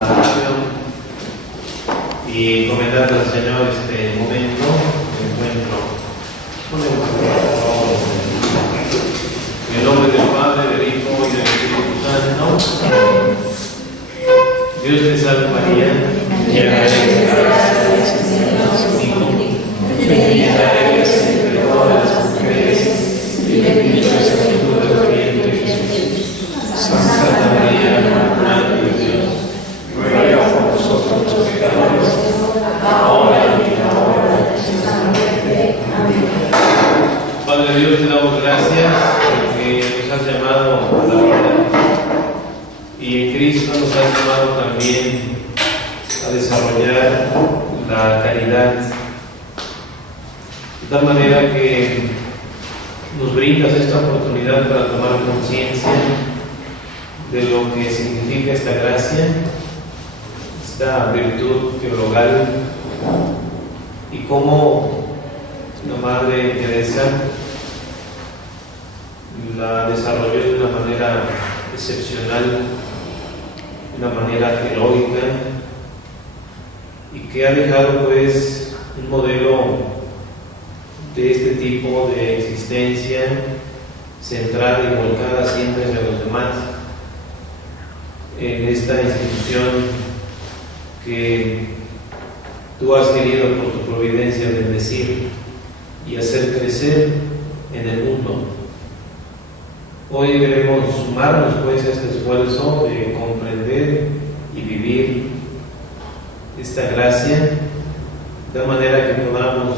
Y encomendando al Señor este momento de encuentro. En el nombre del Padre, del Hijo y del Espíritu Santo. Dios te salve María, llena eres de gracia, el Señor es contigo. Bendita eres entre todas las mujeres, y bendito es el fruto de tu vientre Jesús. Santa María, Madre de Dios, ruega por nosotros los pecadores, ahora y en la hora de nuestra muerte. Amén. Padre Dios, te damos gracias porque nos has llamado a la vida y en Cristo nos has llamado también a desarrollar la caridad, de tal manera que nos brindas esta oportunidad para tomar conciencia de lo que significa esta gracia, esta virtud teologal, y cómo la Madre Teresa la desarrolló de una manera excepcional, de una manera heroica, y que ha dejado pues un modelo de este tipo de existencia centrada y volcada siempre hacia los demás, en esta institución que tú has querido por tu providencia bendecir y hacer crecer en el mundo. Hoy queremos sumarnos pues a este esfuerzo de comprender y vivir esta gracia, de tal manera que podamos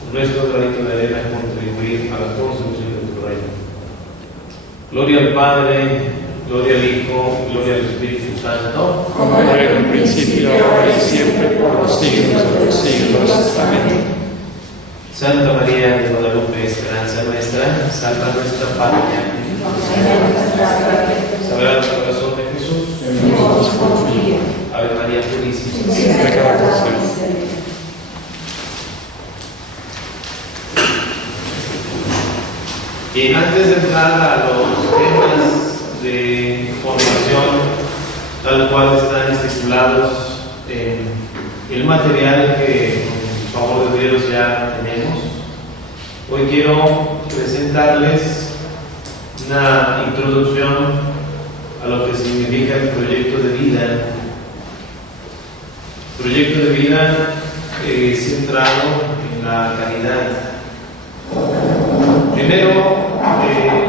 con nuestro granito de arena contribuir a la construcción de tu reino. Gloria al Padre, gloria al Hijo, gloria al Espíritu Santo, como era en un principio, ahora y siempre, por los siglos de los siglos. Amén. Santa María de Guadalupe, esperanza nuestra, salva nuestra patria. Sagrado Corazón de Jesús, Ave María Purísima, sin pecado concebida. Y antes de entrar a los temas de formación, tal cual están estipulados en el material que, con el favor de Dios, ya tenemos, hoy quiero presentarles una introducción a lo que significa el proyecto de vida. Proyecto de vida centrado en la caridad. Primero,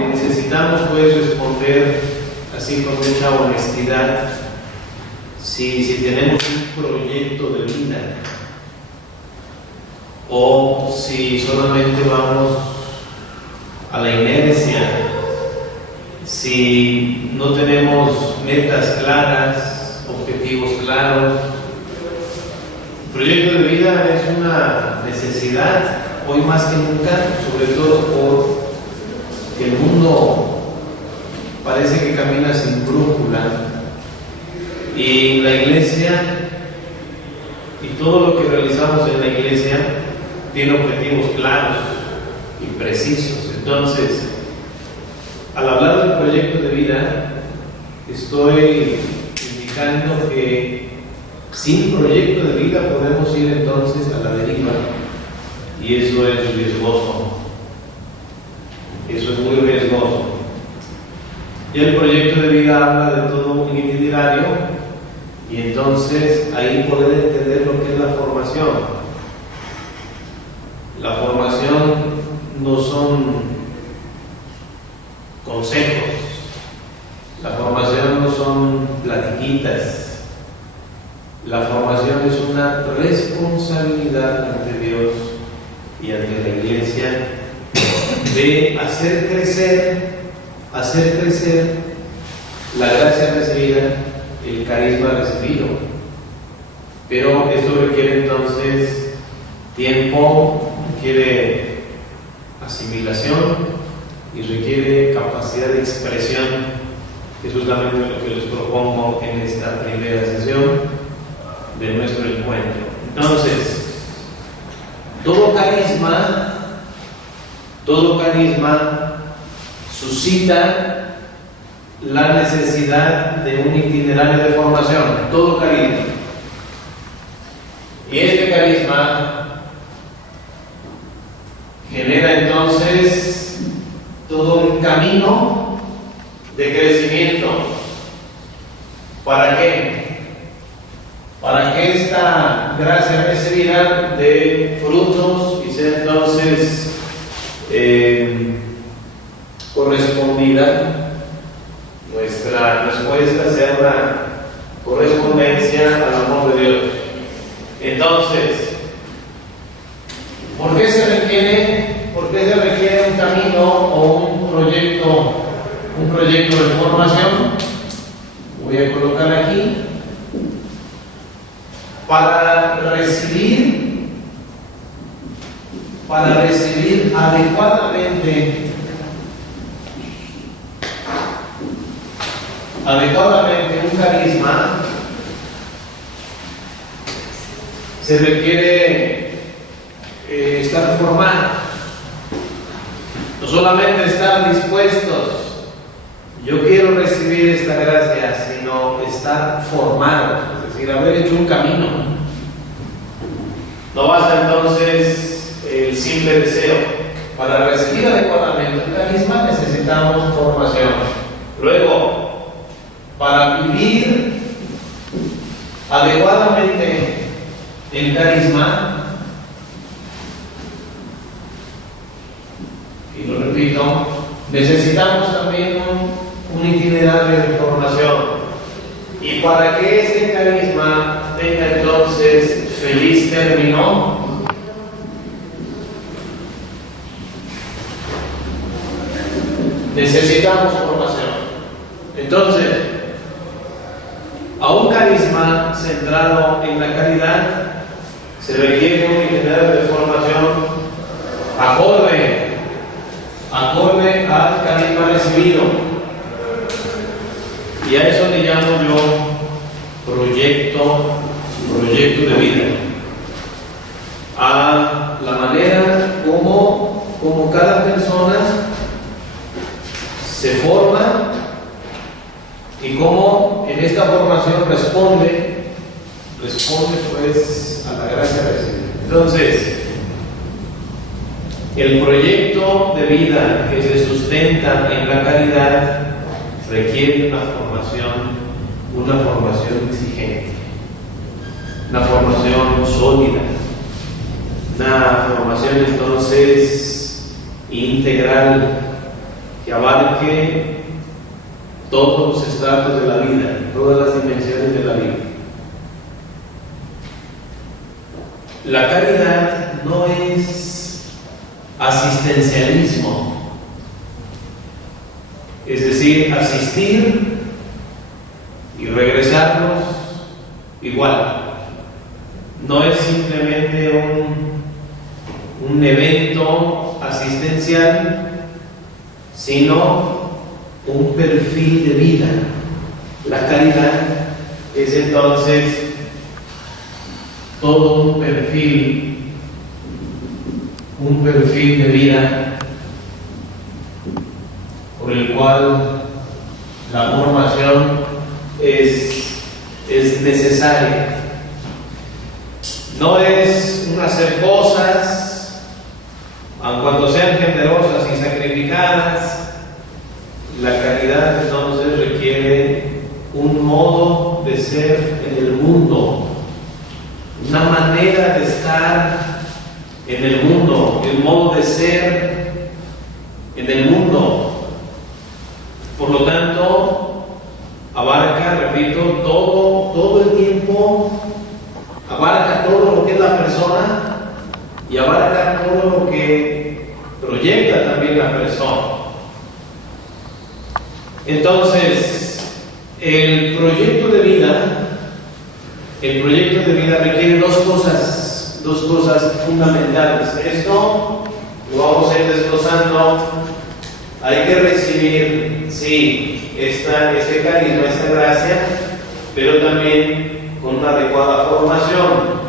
necesitamos pues responder así con mucha honestidad si tenemos un proyecto de vida o si solamente vamos a la inercia, si no tenemos metas claras, objetivos claros. El proyecto de vida es una necesidad hoy más que nunca, sobre todo porque el mundo parece que camina sin brújula, y la iglesia y todo lo que realizamos en la iglesia tiene objetivos claros y precisos. Entonces, al hablar del proyecto de vida, estoy indicando que sin proyecto de vida podemos ir entonces a la deriva, y eso es riesgoso. Eso es muy riesgoso. Y el proyecto de vida habla de todo un itinerario, y entonces ahí poder entender lo que es la formación. La formación no son consejos, la formación no son platiquitas, la formación es una responsabilidad ante Dios y ante la iglesia de hacer crecer la gracia recibida, el carisma recibido. Pero esto requiere entonces tiempo, requiere asimilación y requiere capacidad de expresión, que es justamente lo que les propongo en esta primera sesión de nuestro encuentro. Entonces, todo carisma suscita la necesidad de un itinerario de formación, todo carisma. Y este carisma genera entonces todo un camino de crecimiento. ¿Para qué? Para que esta gracia recibida dé frutos y sea entonces correspondida. Nuestra respuesta sea una correspondencia al amor de Dios. Entonces, ¿por qué se requiere un camino o un proyecto de formación? Voy a colocar aquí. Para recibir adecuadamente un carisma, se requiere estar formados. No solamente estar dispuestos, yo quiero recibir esta gracia, sino estar formados, es decir, haber hecho un camino. No basta entonces el simple deseo. Para recibir adecuadamente el carisma necesitamos formación. Luego, para vivir adecuadamente el carisma, y lo repito, necesitamos también un itinerario de formación. Y para que este carisma tenga entonces feliz término, necesitamos formación. Entonces, a un carisma centrado en la caridad se requiere un itinerario de formación acorde al carisma recibido. Y a eso le llamo yo proyecto de vida. A la manera como cada persona se forma y cómo en esta formación responde pues a la gracia recibida. Entonces, el proyecto de vida que se sustenta en la caridad requiere una formación exigente, una formación sólida, una formación entonces integral que abarque todos los estratos de la vida, todas las dimensiones de la vida. La caridad no es asistencialismo, es decir, asistir y regresarnos igual. No es simplemente un evento asistencial, sino un perfil de vida. La caridad es entonces todo un perfil de vida por el cual la formación es necesaria. No es un hacer cosas, aun cuando sean generosas y sacrificadas. La caridad entonces requiere un modo de ser en el mundo, una manera de estar en el mundo, el modo de ser en el mundo. Por lo tanto, abarca, repito, todo el tiempo, abarca todo lo que es la persona y abarca todo lo que proyecta también la persona. Entonces, el proyecto de vida requiere dos cosas fundamentales. Esto lo vamos a ir desglosando. Hay que recibir, sí, este carisma, esta gracia, pero también con una adecuada formación,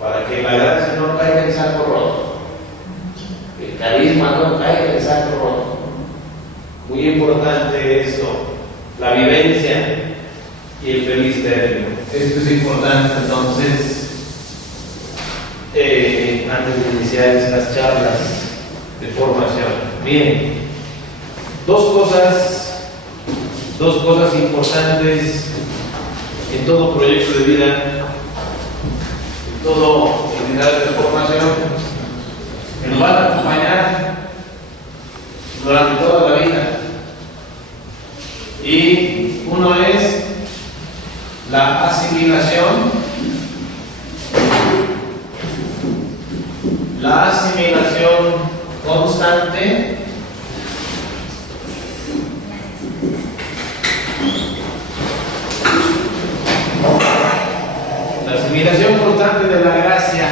para que la gracia no caiga en saco roto, el carisma no caiga en saco roto. Muy importante esto, la vivencia y el feliz término. Esto es importante entonces, antes de iniciar estas charlas de formación. Bien, dos cosas importantes en todo proyecto de vida, en todo unidad de formación, que nos van a acompañar durante toda la vida. Y uno es la asimilación constante de la gracia.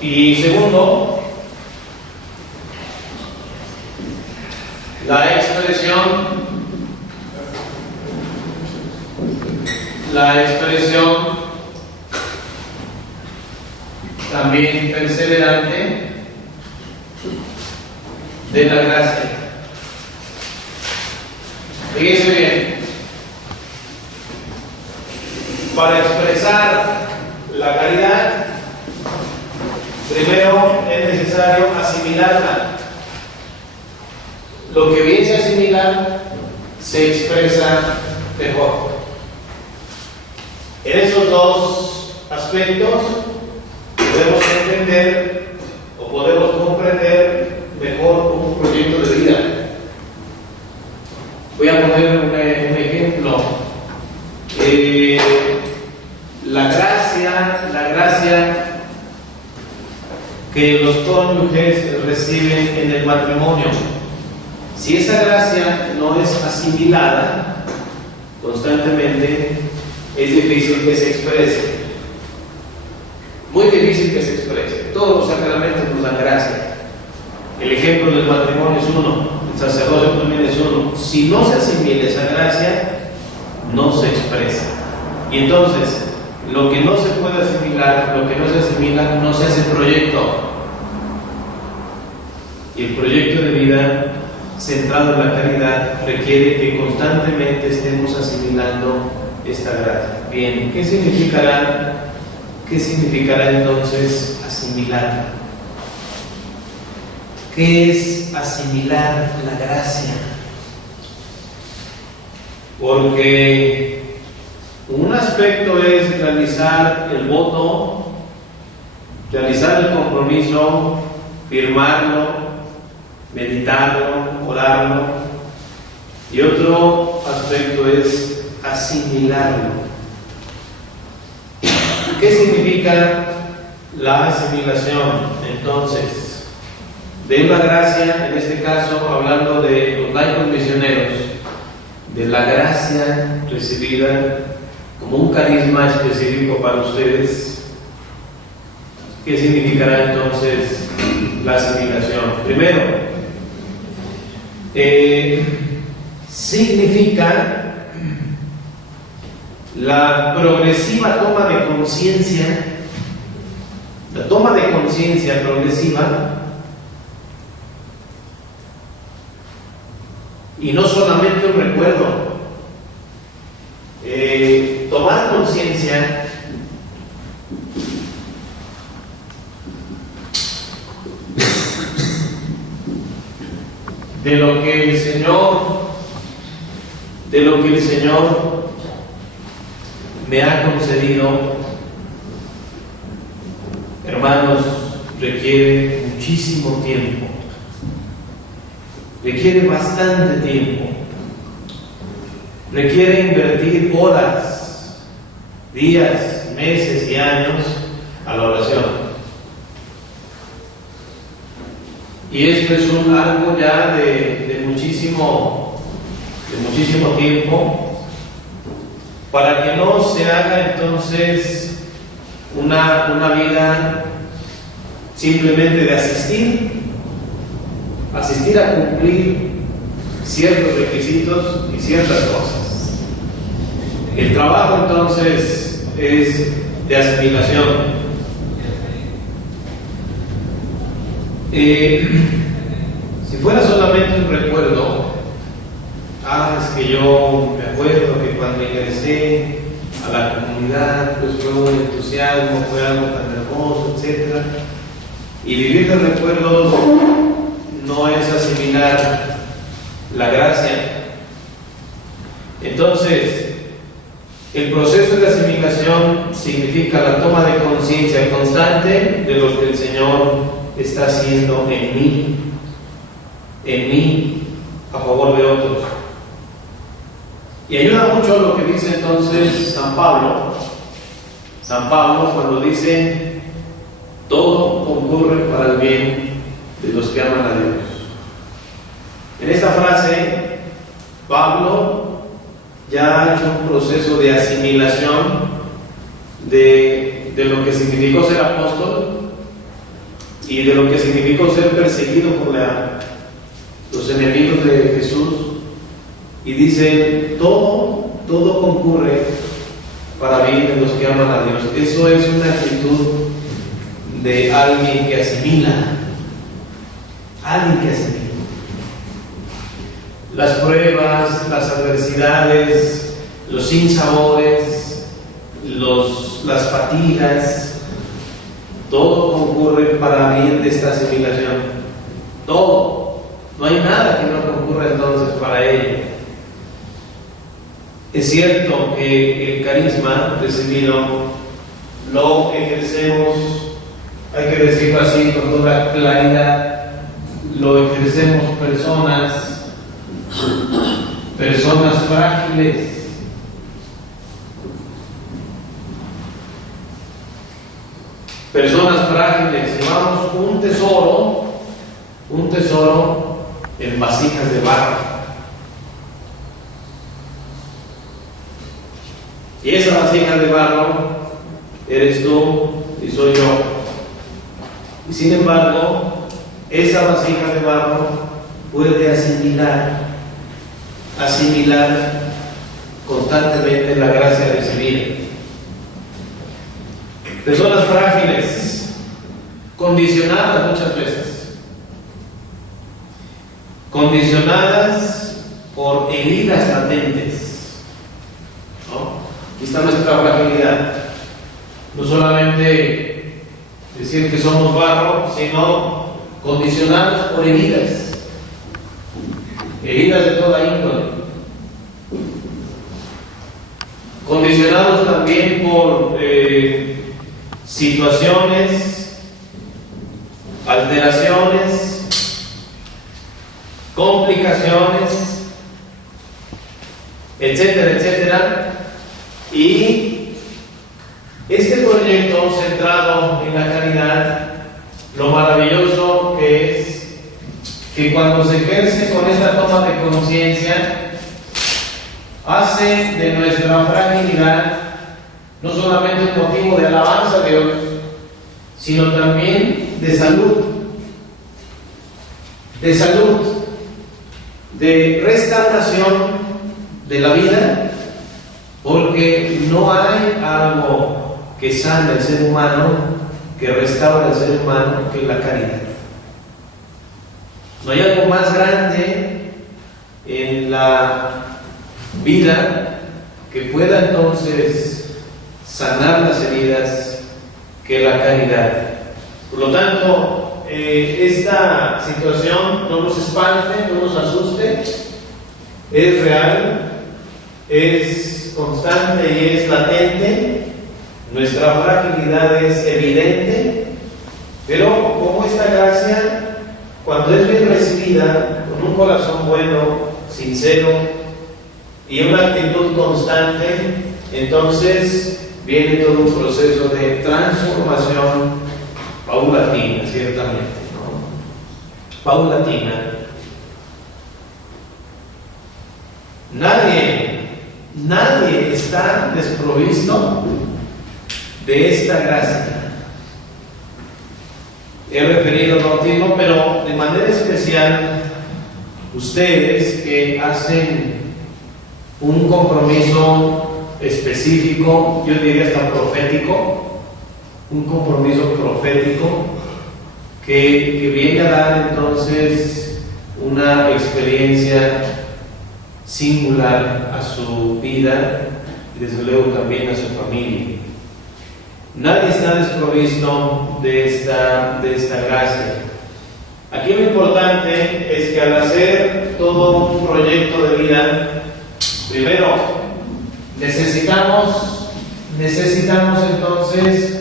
Y segundo, la expresión también perseverante de la gracia. Fíjense bien, para expresar la caridad, primero es necesario asimilarla. Lo que bien se asimila se expresa mejor. En esos dos aspectos podemos entender o podemos comprender mejor un proyecto de vida. Voy a poner un ejemplo. La gracia que los cónyuges reciben en el matrimonio, si esa gracia no es asimilada constantemente, es difícil que se exprese. Muy difícil que se exprese. Todos los sacramentos nos dan gracia. El ejemplo del matrimonio es uno, el sacerdocio también es uno. Si no se asimila esa gracia, no se expresa. Y entonces, lo que no se puede asimilar, lo que no se asimila, no se hace proyecto. Y el proyecto de vida centrado en la caridad requiere que constantemente estemos asimilando esta gracia. Bien, ¿qué significará entonces asimilar? ¿Qué es asimilar la gracia? Porque un aspecto es realizar el voto, realizar el compromiso, firmarlo, meditarlo, orarlo, y otro aspecto es asimilarlo. ¿Qué significa la asimilación? Entonces, de la gracia, en este caso hablando de los laicos misioneros, de la gracia recibida como un carisma específico para ustedes, ¿qué significará entonces la asimilación? Primero, significa la progresiva toma de conciencia, la toma de conciencia progresiva, y no solamente un recuerdo. Tomar conciencia de lo que el Señor me ha concedido, hermanos, requiere muchísimo tiempo, requiere bastante tiempo, requiere invertir horas, días, meses y años a la oración. Y esto es algo ya de muchísimo tiempo, para que no se haga entonces una vida simplemente de asistir a cumplir ciertos requisitos y ciertas cosas. El trabajo entonces es de asimilación. Si fuera solamente un recuerdo, es que yo me acuerdo que cuando ingresé a la comunidad, pues fue un entusiasmo, fue algo tan hermoso, etc. Y vivir de recuerdos no es asimilar la gracia. Entonces, el proceso de asimilación significa la toma de conciencia constante de lo que el Señor está haciendo en mí, a favor de otros. Y ayuda mucho lo que dice entonces San Pablo. San Pablo cuando dice, todo concurre para el bien de los que aman a Dios. En esta frase, Pablo ya ha hecho un proceso de asimilación de lo que significó ser apóstol y de lo que significó ser perseguido por los enemigos de Jesús. Y dice, todo concurre para bien de los que aman a Dios. Eso es una actitud de alguien que asimila. Alguien que asimila. Las pruebas, las adversidades, los sinsabores, las fatigas, todo concurre para bien de esta asimilación. Todo. No hay nada que no concurra entonces para ello. Es cierto que el carisma recibido lo ejercemos, hay que decirlo así con toda claridad, lo ejercemos personas frágiles, llevamos un tesoro en vasijas de barro. Y esa vasija de barro eres tú y soy yo. Y sin embargo, esa vasija de barro puede asimilar constantemente la gracia recibida. Personas frágiles, condicionadas muchas veces, condicionadas por heridas latentes, ¿no? Aquí está nuestra fragilidad. No solamente decir que somos barro, sino condicionados por heridas de toda índole. Condicionados también por situaciones, alteraciones, complicaciones, etcétera, etcétera. Y este proyecto centrado en la caridad, lo maravilloso que es que cuando se ejerce con esta toma de conciencia, hace de nuestra fragilidad no solamente un motivo de alabanza a Dios, sino también de salud, de restauración de la vida, porque no hay algo que sane al ser humano, que restaure al ser humano, que la caridad. No hay algo más grande en la vida que pueda entonces sanar las heridas que la caridad. Por lo tanto, esta situación no nos espante, no nos asuste, es real, es constante y es latente, nuestra fragilidad es evidente, pero como esta gracia, cuando es bien recibida, con un corazón bueno, sincero y una actitud constante, entonces viene todo un proceso de transformación paulatina, ciertamente, ¿no? Paulatina. Nadie está desprovisto de esta gracia. He referido al bautismo, pero de manera especial ustedes que hacen un compromiso específico, yo diría hasta profético, un compromiso profético que viene a dar entonces una experiencia singular a su vida y desde luego también a su familia. Nadie está desprovisto de esta gracia. Aquí lo importante es que al hacer todo un proyecto de vida, primero necesitamos entonces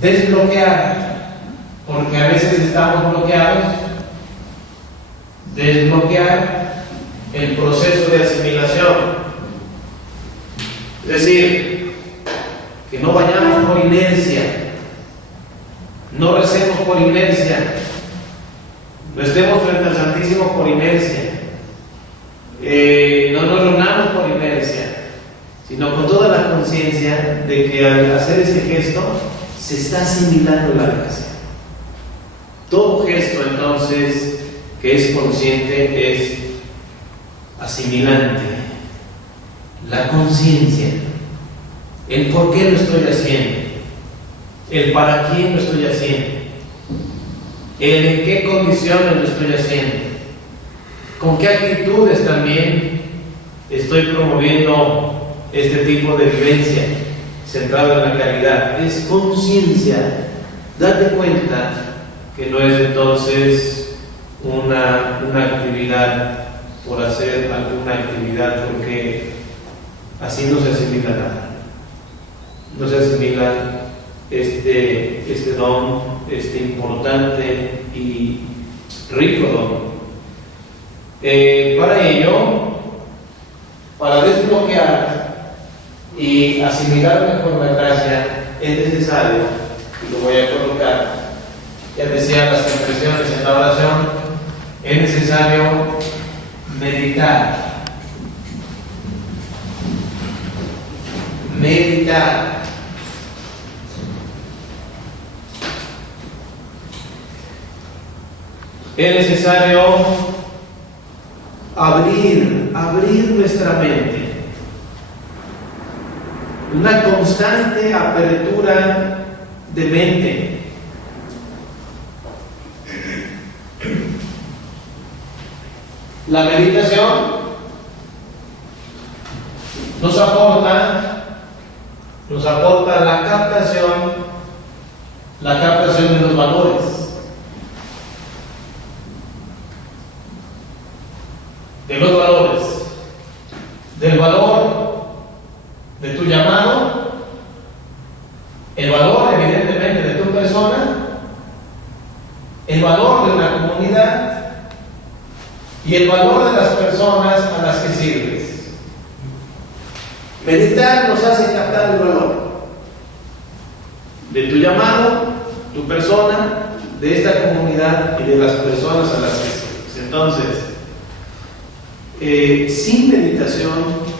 desbloquear, porque a veces estamos bloqueados, desbloquear el proceso de asimilación. Es decir, que no vayamos por inercia, no recemos por inercia, no estemos frente al Santísimo por inercia, no nos reunamos por inercia, sino con toda la conciencia de que al hacer este gesto se está asimilando la gracia. Todo gesto entonces que es consciente es asimilante. La conciencia, el por qué lo estoy haciendo, el para quién lo estoy haciendo, el en qué condiciones lo estoy haciendo, con qué actitudes también estoy promoviendo este tipo de vivencia centrada en la caridad. Es conciencia, date cuenta que no es entonces una actividad por hacer alguna actividad, porque así no se asimila nada. No se asimila este don, este importante y rico don. Para ello, para desbloquear y asimilar mejor la gracia, es necesario, y lo voy a colocar, ya decía las impresiones en la oración, es necesario meditar. Es necesario abrir nuestra mente. Una constante apertura de mente. La meditación nos aporta la captación de los valores. Del valor de tu llamado, el valor evidentemente de tu persona, el valor de la comunidad y el valor de las personas a las que sirves. Meditar nos hace captar el valor de tu llamado, tu persona, de esta comunidad y de las personas a las que sirves. Entonces, sin meditación,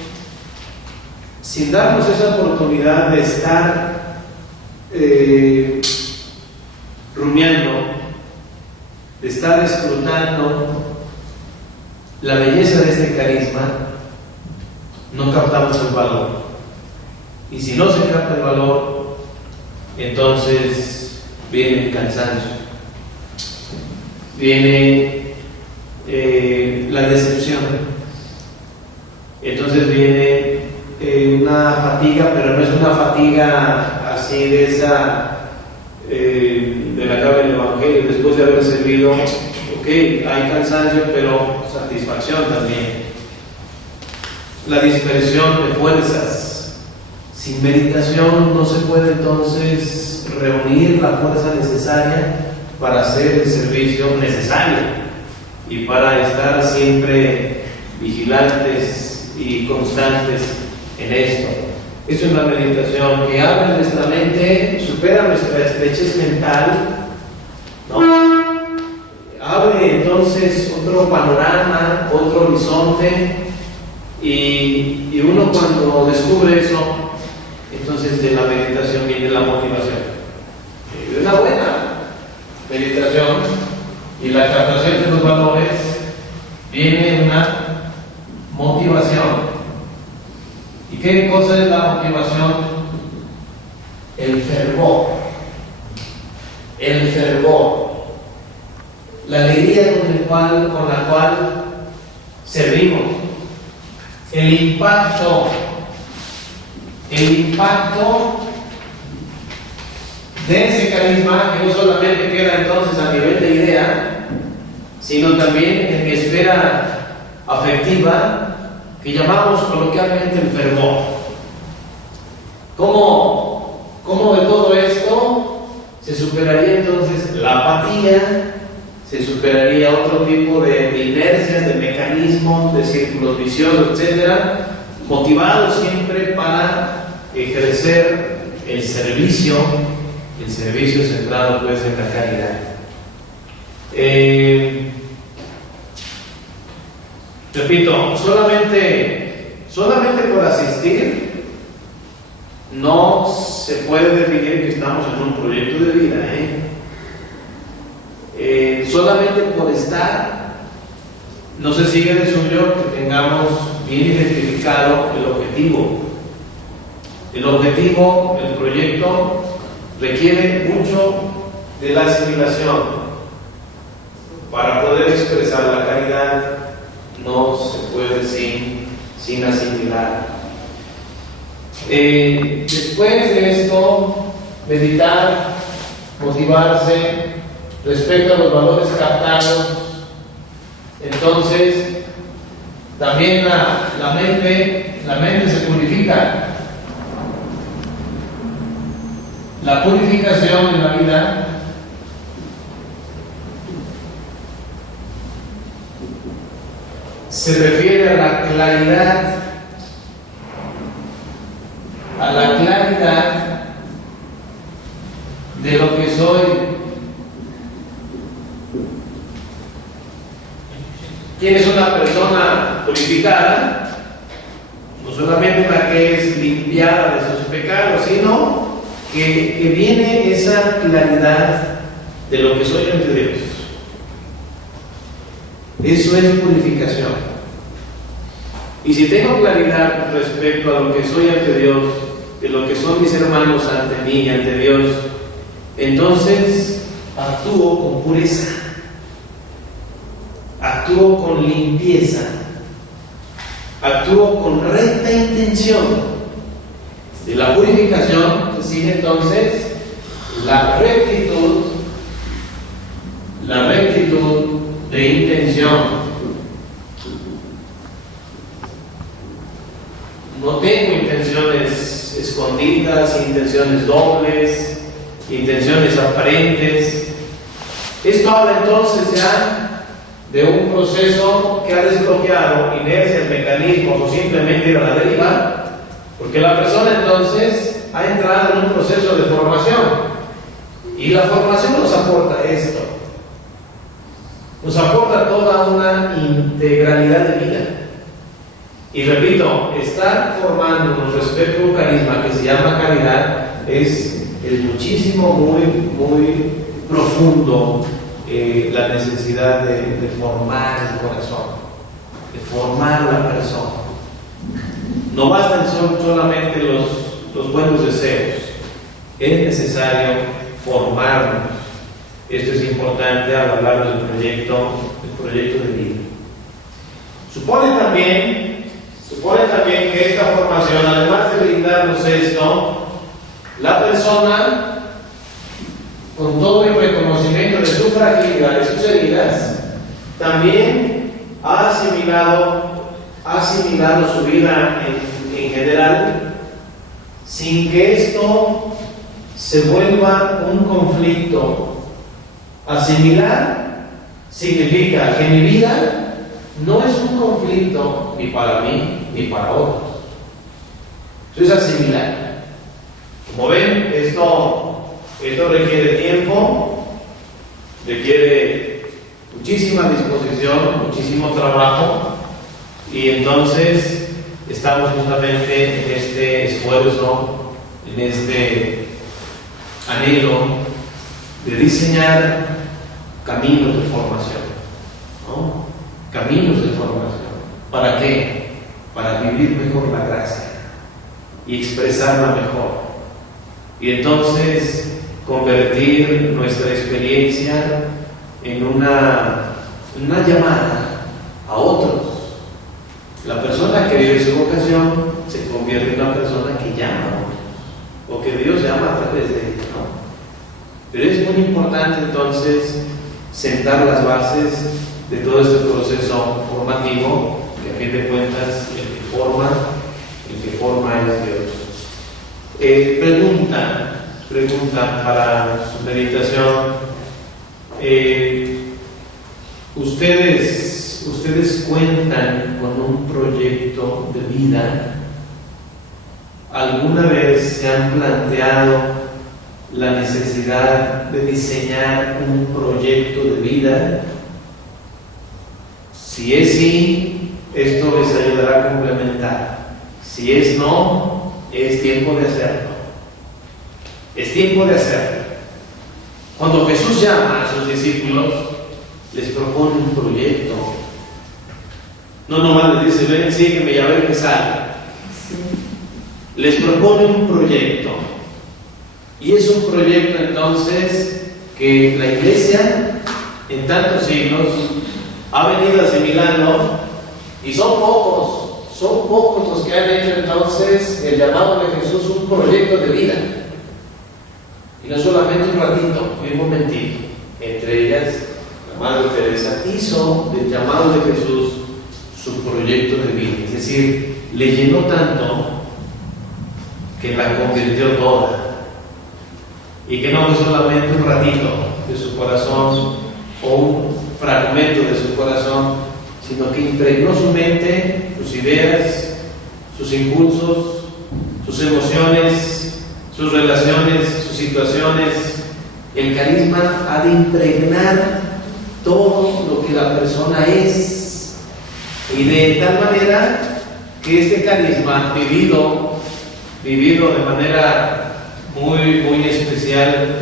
sin darnos esa oportunidad de estar rumiando, de estar escrutando la belleza de este carisma, no captamos el valor. Y si no se capta el valor, entonces viene el cansancio, viene la decepción, entonces viene una fatiga, pero no es una fatiga así de esa de la que habla el Evangelio, después de haber servido. Ok, hay cansancio, pero satisfacción también. La dispersión de fuerzas. Sin meditación no se puede entonces reunir la fuerza necesaria para hacer el servicio necesario y para estar siempre vigilantes y constantes en esto. Es una meditación que abre nuestra mente, supera nuestra estrechez mental, ¿no? Abre entonces otro panorama, otro horizonte, y uno cuando descubre eso, entonces de la meditación viene la motivación. De una buena meditación y la captación de los valores viene una motivación. Y qué cosa es la motivación? El fervor. El fervor. La alegría con la cual servimos. El impacto de ese carisma, que no solamente queda entonces a nivel de idea, sino también en mi esfera afectiva, que llamamos coloquialmente el fervor. ¿Cómo de todo esto se superaría entonces la apatía? Se superaría otro tipo de inercias, de mecanismos, de círculos viciosos, etcétera, motivados siempre para ejercer el servicio centrado pues en la caridad. Repito, solamente por asistir no se puede definir que estamos en un proyecto de vida, solamente por estar no se sigue de suyo que tengamos bien identificado el objetivo. El objetivo del proyecto requiere mucho de la asimilación. Para poder expresar la caridad no se puede sin asimilar. Después de esto, meditar, motivarse respecto a los valores captados, entonces también la mente se purifica. La purificación en la vida se refiere a la claridad de lo que soy. ¿Quién es una persona purificada? No solamente la que es limpiada de sus pecados, sino que viene esa claridad de lo que soy ante Dios. Eso es purificación. Y si tengo claridad respecto a lo que soy ante Dios, de lo que son mis hermanos ante mí y ante Dios, entonces actúo con pureza, actúo con limpieza, actúo con recta intención. De la purificación sigue entonces la rectitud de intención. No tengo intenciones escondidas, intenciones dobles, intenciones aparentes. Esto habla entonces ya de un proceso que ha desbloqueado inercias, mecanismos o simplemente ir a la deriva, porque la persona entonces ha entrado en un proceso de formación. Y la formación nos aporta esto. Nos aporta toda una integralidad de vida. Y repito, estar formándonos respecto a un carisma que se llama caridad es muchísimo, muy profundo la necesidad de formar el corazón, de formar la persona. No bastan solamente los buenos deseos, es necesario formarnos. Esto es importante al hablar del proyecto de vida. Supone también que esta formación, además de brindarnos esto, la persona, con todo el reconocimiento de su fragilidad, de sus heridas, también ha asimilado su vida en general, sin que esto se vuelva un conflicto. Asimilar significa que mi vida no es un conflicto ni para mí ni para otros. Eso es asimilar. Como ven, esto requiere tiempo, requiere muchísima disposición, muchísimo trabajo, y entonces estamos justamente en este esfuerzo, en este anhelo de diseñar caminos de formación, ¿no? Caminos de formación. ¿Para qué? Para vivir mejor la gracia. y expresarla mejor. Y entonces convertir nuestra experiencia en una llamada a otros. La persona que vive su vocación se convierte en una persona que llama a otros, o que Dios llama a través de ella, ¿no? Pero es muy importante entonces sentar las bases de todo este proceso formativo, que a fin de cuentas el que forma es Dios. Pregunta para su meditación. ¿Ustedes cuentan con un proyecto de vida? ¿Alguna vez se han planteado la necesidad de diseñar un proyecto de vida? Si es sí, esto les ayudará a complementar. Si es no, es tiempo de hacerlo. Es tiempo de hacerlo. Cuando Jesús llama a sus discípulos, les propone un proyecto. No nomás les dice, ven, sígueme y a ver qué sale. Les propone un proyecto. Y es un proyecto entonces que la Iglesia en tantos siglos ha venido asimilando, y son pocos los que han hecho entonces el llamado de Jesús un proyecto de vida. Y no solamente un ratito, un momentito. Entre ellas, la Madre Teresa hizo del llamado de Jesús su proyecto de vida. Es decir, le llenó tanto que la convirtió toda. Y que no fue solamente un ratito de su corazón o un fragmento de su corazón, sino que impregnó su mente, sus ideas, sus impulsos, sus emociones, sus relaciones, sus situaciones. El carisma ha de impregnar todo lo que la persona es, y de tal manera que este carisma vivido de manera muy especial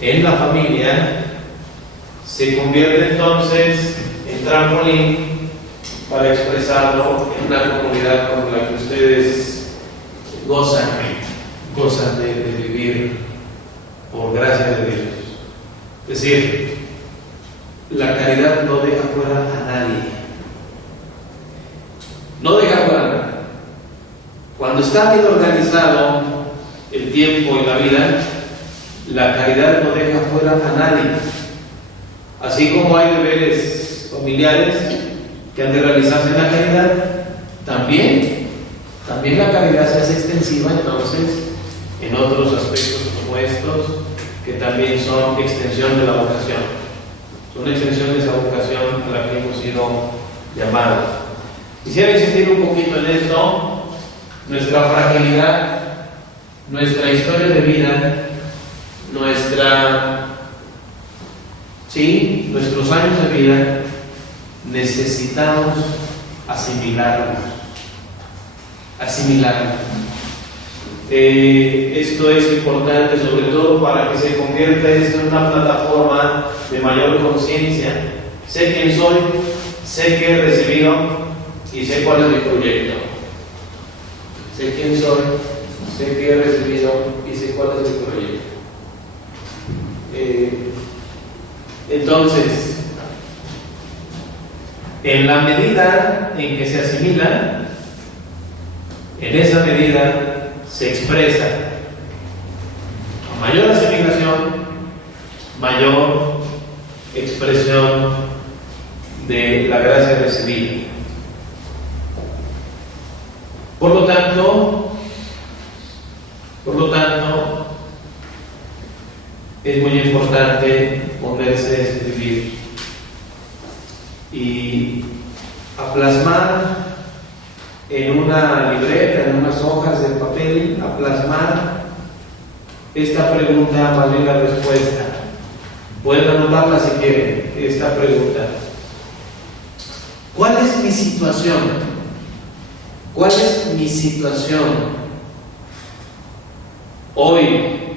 en la familia se convierte entonces en trampolín para expresarlo en una comunidad como la que ustedes gozan de vivir por gracia de Dios. Es decir, la caridad no deja fuera a nadie. No deja fuera a nadie. Cuando está bien organizado el tiempo y la vida, la caridad no deja fuera a nadie. Así como hay deberes familiares que han de realizarse en la caridad, también la caridad se hace extensiva entonces en otros aspectos como estos, que también son extensión de la vocación. Son extensiones de la vocación a la que hemos sido llamados. Quisiera insistir un poquito en esto. Nuestra fragilidad, nuestra historia de vida, nuestros años de vida, necesitamos asimilarlos. Esto es importante, sobre todo para que se convierta esto en una plataforma de mayor conciencia. Sé quién soy, sé qué he recibido y sé cuál es mi proyecto. Sé quién soy, sé qué he recibido y sé cuál es mi proyecto. Entonces, en la medida en que se asimila, en esa medida se expresa a mayor asimilación, mayor expresión de la gracia recibida. Por lo tanto, es muy importante ponerse a escribir y a plasmar en una libreta, en unas hojas de papel, a plasmar esta pregunta, más bien la respuesta. Pueden anotarla si quieren, esta pregunta. ¿Cuál es mi situación? ¿Cuál es mi situación hoy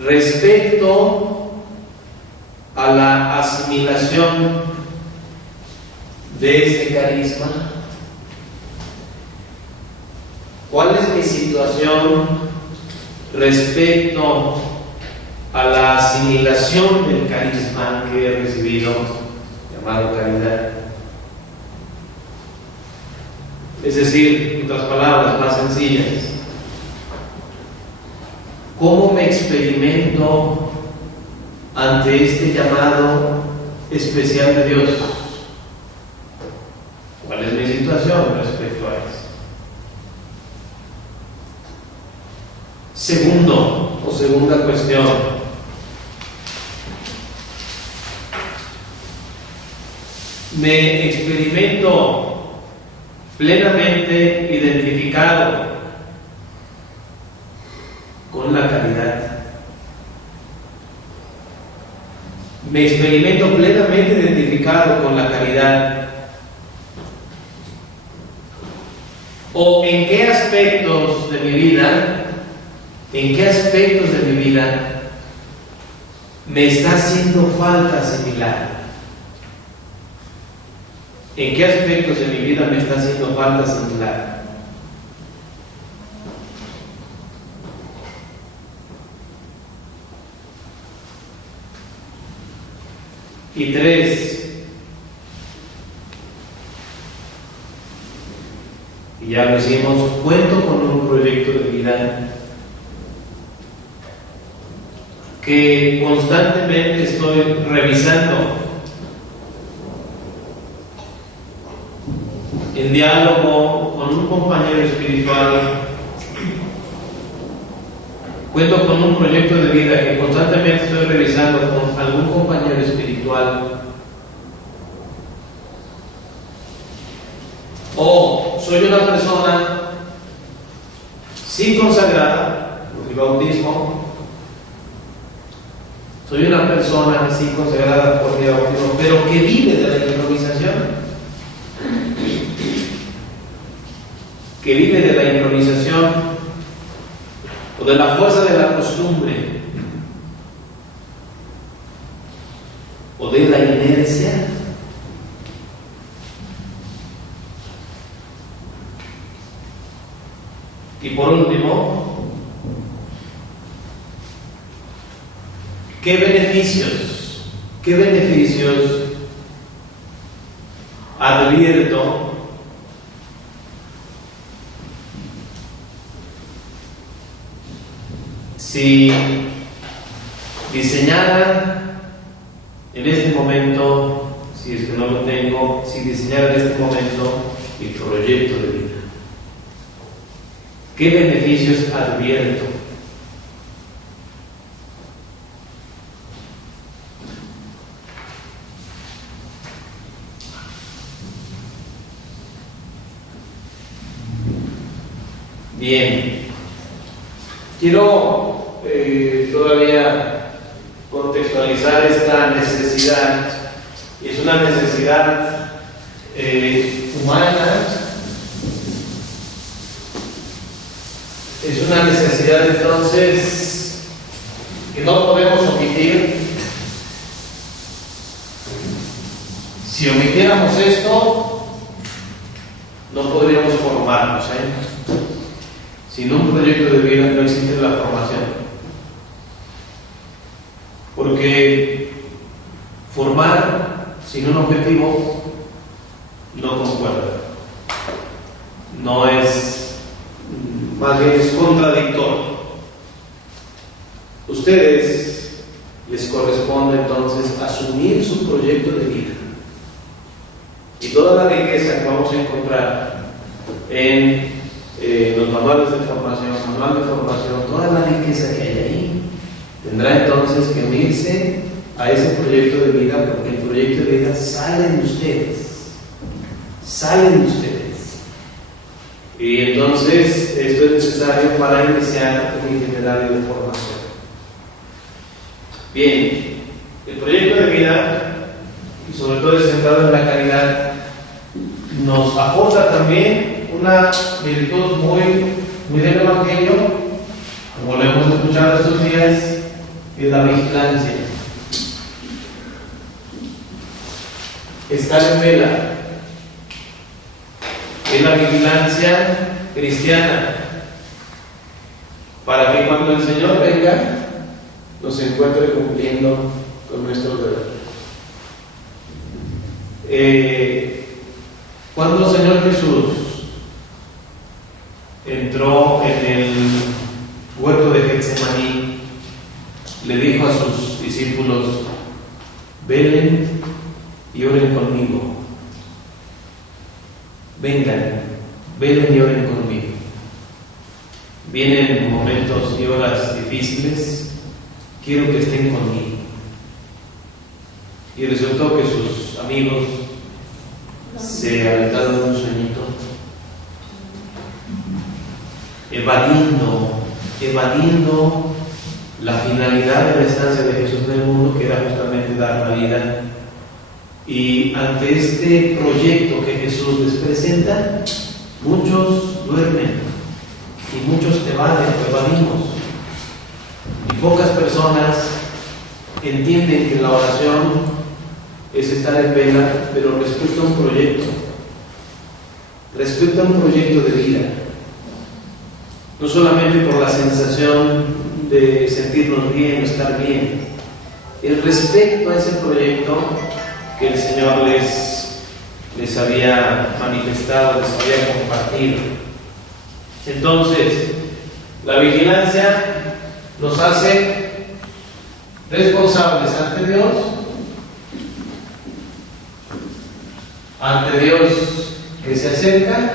respecto a la asimilación de este carisma? ¿Cuál es mi situación respecto a la asimilación del carisma que he recibido, llamado caridad. Es decir, en otras palabras más sencillas, ¿cómo me experimento ante este llamado especial de Dios? ¿Cuál es mi situación respecto a eso? Segunda cuestión. Me experimento plenamente identificado con la caridad. Me experimento plenamente identificado con la caridad. ¿O en qué aspectos de mi vida, me está haciendo falta asimilar? ¿En qué aspectos de mi vida me está haciendo falta asimilar? Y 3, y ya lo hicimos, cuento con un proyecto de vida que constantemente estoy revisando en diálogo con un compañero espiritual. Cuento con un proyecto de vida que constantemente estoy revisando con algún compañero espiritual. O soy una persona sin consagrada por el bautismo. Soy una persona sin consagrada por el bautismo, pero que vive de la improvisación. Que vive de la improvisación o de la fuerza de la costumbre o de la inercia. Y por último, ¿qué beneficios advierto si diseñara en este momento, si es que no lo tengo, si diseñara en este momento mi proyecto de vida? ¿Qué beneficios advierto? Bien, quiero todavía contextualizar esta necesidad. Es una necesidad humana, es una necesidad entonces que no podemos omitir. Si omitiéramos esto, no podríamos formarnos, Sin un proyecto de vida no existe la formación. Porque formar sin un objetivo no concuerda. No es, más bien es contradictorio. Ustedes les corresponde entonces asumir su proyecto de vida. Y toda la riqueza que vamos a encontrar en los manuales de formación, toda la riqueza que hay ahí, tendrá entonces que unirse a ese proyecto de vida, porque el proyecto de vida sale de ustedes. Y entonces esto es necesario para iniciar un itinerario de formación. Bien, el proyecto de vida, y sobre todo centrado en la caridad, nos aporta también una virtud muy del Evangelio, como lo hemos escuchado estos días, es la vigilancia. Estar en vela es la vigilancia cristiana. para que cuando el Señor venga nos encuentre cumpliendo con nuestros deberes. Cuando el Señor Jesús entró en el huerto de Getsemaní, le dijo a sus discípulos: velen y oren conmigo. Vengan, velen y oren conmigo. Vienen momentos y horas difíciles, quiero que estén conmigo. Y resultó que sus amigos se aventaron un sueñito, evadiendo la finalidad de la estancia de Jesús en el mundo, que era justamente dar la vida. Y ante este proyecto que Jesús les presenta, muchos duermen y muchos evadimos. Y pocas personas entienden que la oración es estar en vela, pero respecto a un proyecto de vida. No solamente por la sensación de sentirnos bien, estar bien, el respecto a ese proyecto que el Señor les había manifestado, les había compartido. Entonces, la vigilancia nos hace responsables ante Dios que se acerca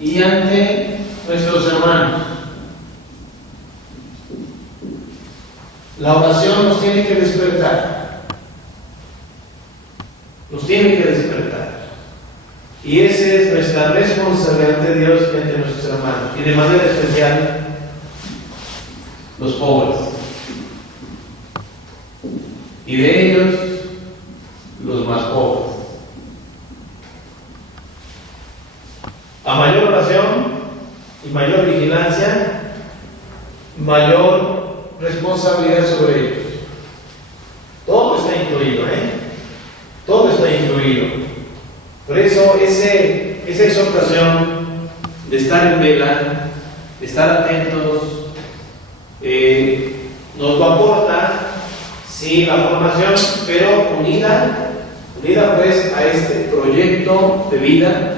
y ante nuestros hermanos. La oración nos tiene que despertar. Y esa es nuestra responsabilidad ante Dios y ante nuestros hermanos. Y de manera especial, los pobres. Y de ellos, los más pobres. A mayor oración y mayor vigilancia, mayor responsabilidad sobre ellos. Todo está incluido, Todo está incluido. Por eso esa exhortación de estar en vela, de estar atentos, nos lo aporta, sí, la formación, pero unida pues a este proyecto de vida.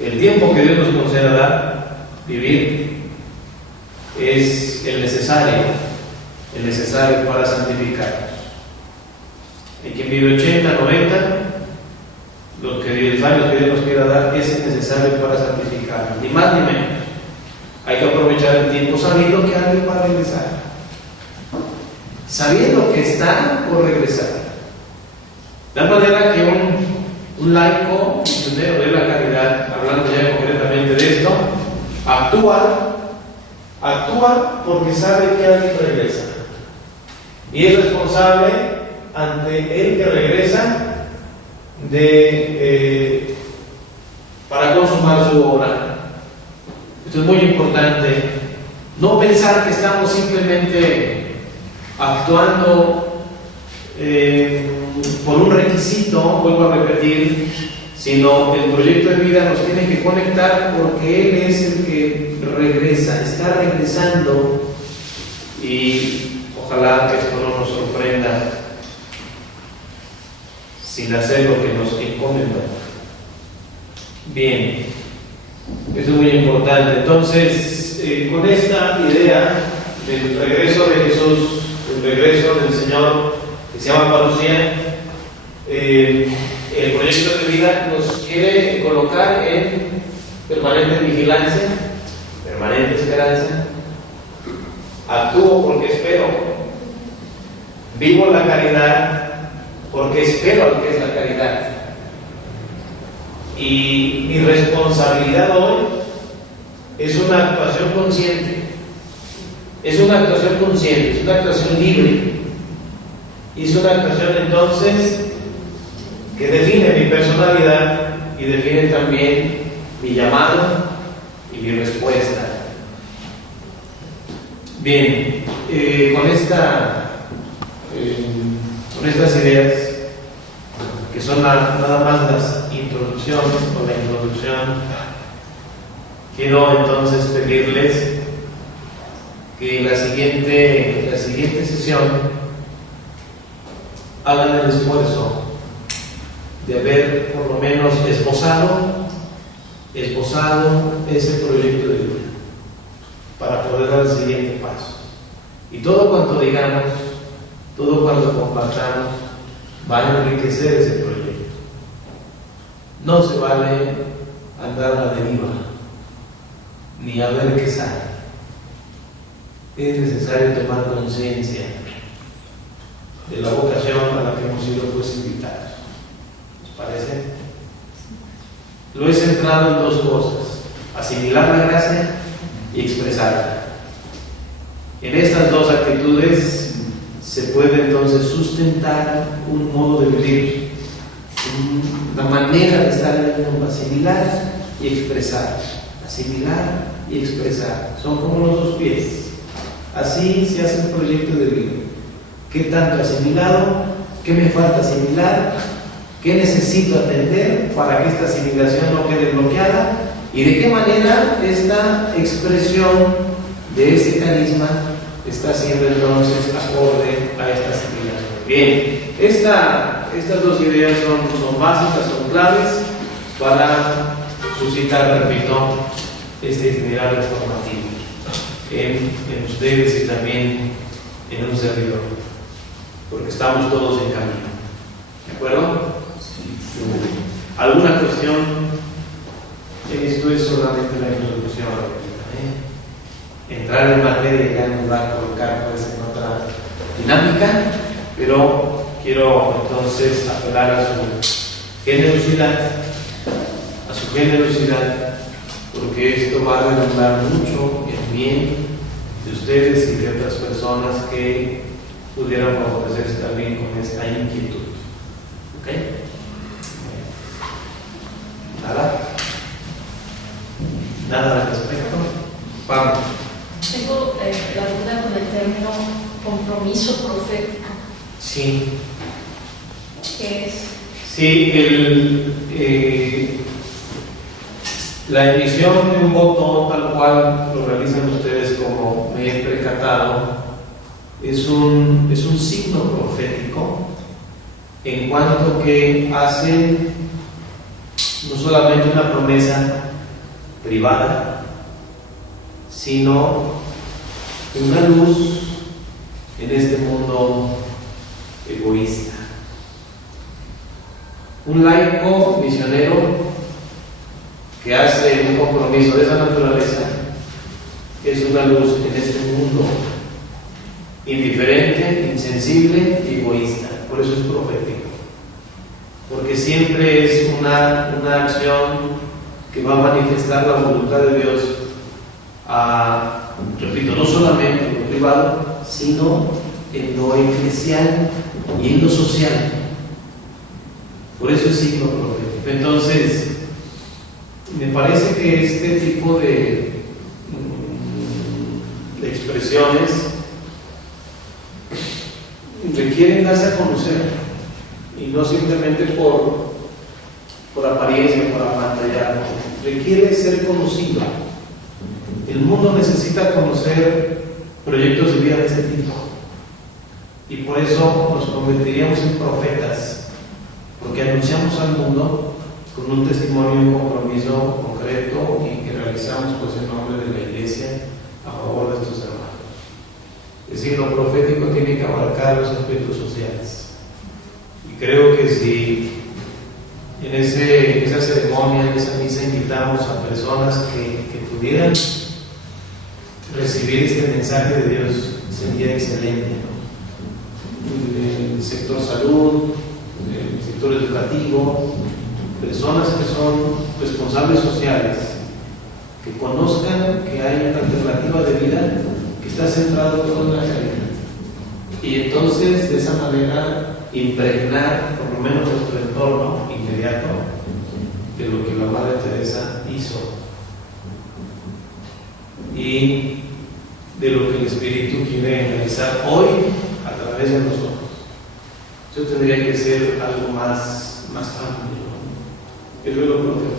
El tiempo que Dios nos conceda vivir es el necesario para santificarnos. Hay quien vive 80, 90, los años que Dios nos quiera dar es necesario para santificarnos, ni más ni menos. Hay que aprovechar el tiempo sabiendo que alguien va a regresar, sabiendo que está por regresar. De tal manera que un laico, misionero de la caridad, hablando ya concretamente de esto, actúa porque sabe que alguien regresa y es responsable ante el que regresa para consumar su obra. Esto es muy importante. No pensar que estamos simplemente actuando por un requisito, vuelvo a repetir, sino el proyecto de vida nos tiene que conectar porque Él es el que regresa, está regresando, y ojalá que esto no nos sorprenda sin hacer lo que nos encomendó. Bien, eso es muy importante. Entonces, con esta idea del regreso de Jesús, el regreso del Señor, que se llama parucía, el proyecto de vida nos quiere colocar en permanente vigilancia, permanente esperanza. Actúo porque espero, vivo la caridad porque espero lo que es la caridad. Y mi responsabilidad hoy es una actuación consciente, es una actuación libre, y es una actuación entonces que define mi personalidad y define también mi llamado y mi respuesta. Bien, con estas ideas, que son nada más las introducciones o la introducción, quiero entonces pedirles que en la siguiente sesión hagan el esfuerzo de haber por lo menos esbozado ese proyecto de vida para poder dar el siguiente paso. Y todo cuanto digamos, todo cuanto compartamos, va a enriquecer ese proyecto. No se vale andar a la deriva, ni a ver qué sale. Es necesario tomar conciencia de la vocación a la que hemos sido pues invitados. ¿Les parece? Lo he centrado en dos cosas: asimilar la gracia y expresarla. En estas dos actitudes se puede entonces sustentar un modo de vivir, una manera de estar en el mundo: asimilar y expresar. Asimilar y expresar. Son como los dos pies. Así se hace el proyecto de vida. ¿Qué tanto asimilado? ¿Qué me falta asimilar? ¿Qué necesito atender para que esta asimilación no quede bloqueada? ¿Y de qué manera esta expresión de ese carisma está siendo entonces acorde a esta asimilación? Bien, estas dos ideas son básicas, son claves para suscitar, repito, este itinerario formativo en ustedes y también en un servidor, porque estamos todos en camino. ¿De acuerdo? ¿Alguna cuestión? Esto es solamente la introducción. Entrar en materia ya nos va a colocar pues en otra dinámica, pero quiero entonces apelar a su generosidad, porque esto va a redundar mucho en bien de ustedes y de otras personas que pudieran favorecerse también con esta inquietud. ¿Ok? Nada al respecto. Pablo. Tengo la duda con el término compromiso profético. Sí. ¿Qué es? Sí, la emisión de un voto tal cual lo realizan ustedes como me he percatado es un signo profético en cuanto que hacen no solamente una promesa privada, sino una luz en este mundo egoísta. Un laico misionero que hace un compromiso de esa naturaleza es una luz en este mundo indiferente, insensible y egoísta. Por eso es profético, porque siempre es una acción que va a manifestar la voluntad de Dios repito, no solamente en lo privado, sino en lo eclesial y en lo social. Por eso es signo profético. Entonces, me parece que este tipo de expresiones requieren darse a conocer, y no simplemente por apariencia, por apantallar, requiere ser conocido. El mundo necesita conocer proyectos de vida de este tipo, y por eso nos convertiríamos en profetas, porque anunciamos al mundo con un testimonio y un compromiso concreto y que realizamos pues en nombre de la Iglesia a favor de estos hermanos. Es decir, lo profético tiene que abarcar los aspectos sociales, y creo que si en esa ceremonia, en esa misa, invitamos a personas que pudieran recibir este mensaje de Dios, sería excelente, ¿no? El sector salud, el sector educativo, personas que son responsables sociales, que conozcan que hay una alternativa de vida que está centrada en la caridad, y entonces de esa manera impregnar por lo menos nuestro entorno inmediato de lo que la Madre Teresa hizo y de lo que el Espíritu quiere realizar hoy a través de nosotros. Eso tendría que ser algo más amplio, ¿no? Eso es lo propio.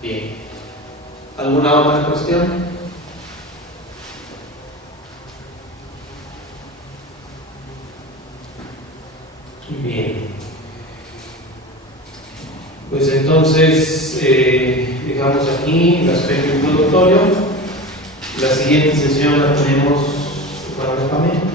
Bien. ¿Alguna otra cuestión? Bien. Pues entonces dejamos aquí el aspecto introductorio. La siguiente sesión la tenemos para el campamento.